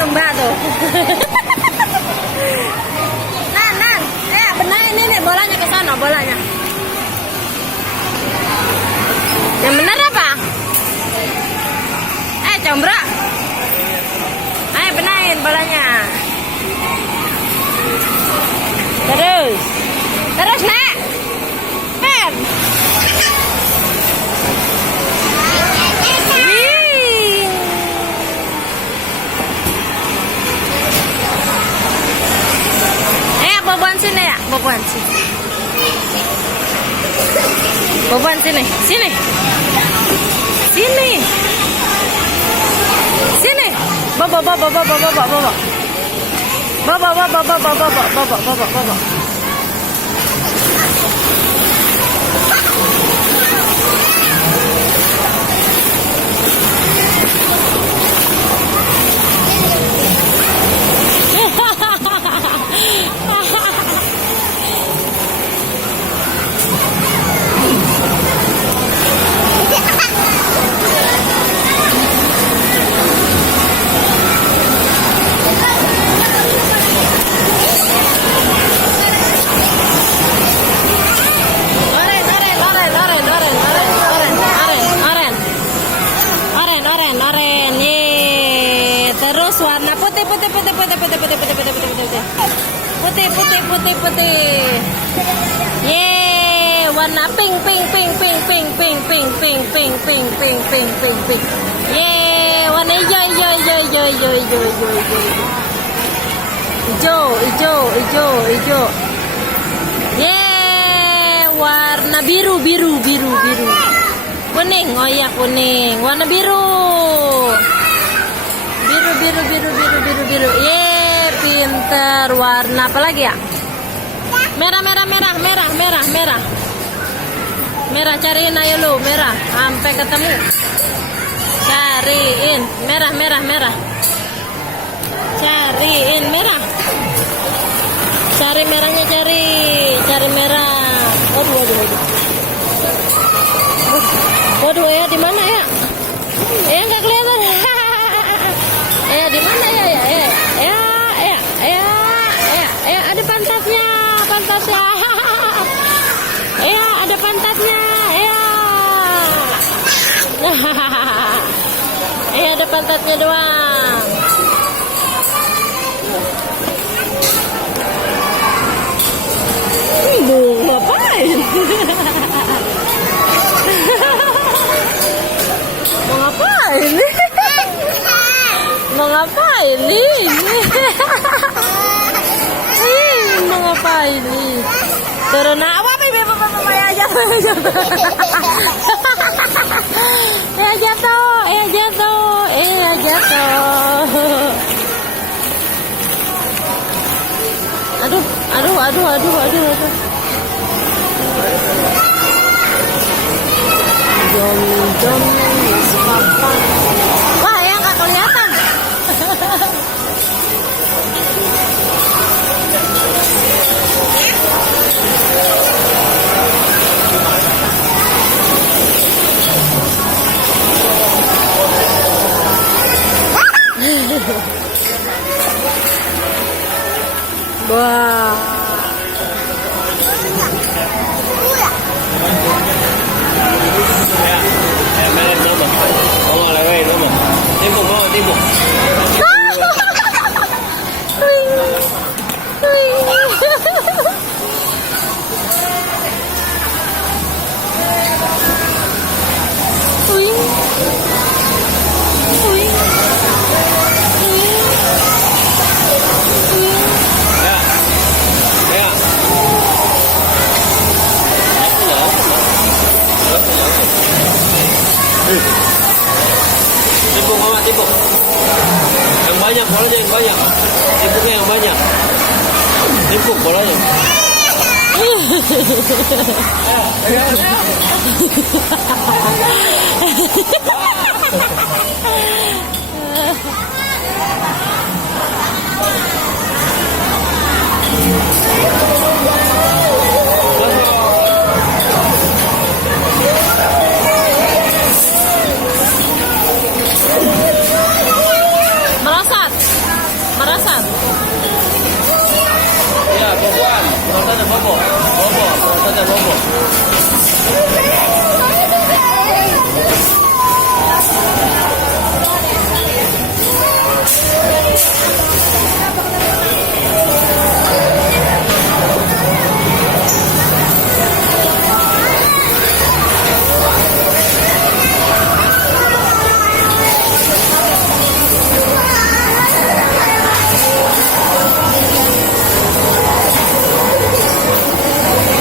mbak tuh. Nan, benarin ini bolanya ke sana, bolanya. Yang benar apa? Combra. Ayo benarin bolanya. Terus nak. Pep. Boboan sini ya, boboan sini. Boboan sini, sini. Sini. Sini. Bobo. Warna putih. Ye, warna pink. Ye, warna hijau. Ye, warna biru. Kuning, oh iya kuning. Warna biru. Biru. Ye, pinter. Warna apa lagi ya? Merah. Merah, cariin ayo lu, merah. Sampai ketemu. Cariin. Merah. Cariin merah. Cari merahnya, cari merah. Waduh, ya di mana ya? Nggak kelihatan. Di mana ya? Ada pantatnya. Ada pantatnya. Ada pantatnya doang. Ngapain? Mau ngapain nih? Mau ngapain nih? Turun apa aja. Jatuh. Aduh. Jom, papan. Wah, ya nggak kelihatan. Wah. Timbuk. Yang banyak bolanya, yang banyak. Timbuknya yang banyak. Timbuk bolanya. Melesat. saja bobo. Bobo, bawa saja bobo.